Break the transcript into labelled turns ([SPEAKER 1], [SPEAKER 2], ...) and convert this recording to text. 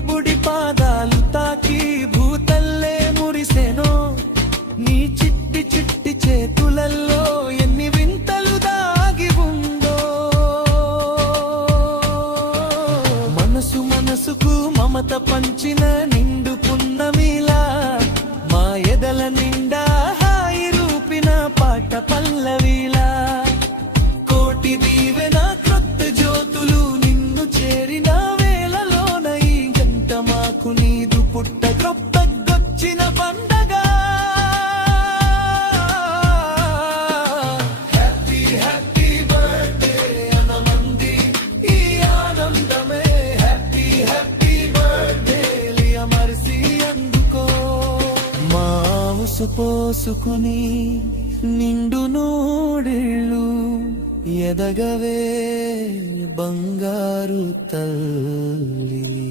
[SPEAKER 1] బుడి పాదాలు తాకి భూతల్లే మురిసెనో. నీ చిట్టి చిట్టి చేతులల్లో ఎన్ని వింతలు దాగి ఉందో. మనసు మనసుకు మమత పంచిన నిన్న ఉసు పోసుకుని నిండు నూడేళ్ళు ఎదగవే బంగారు తల్లి.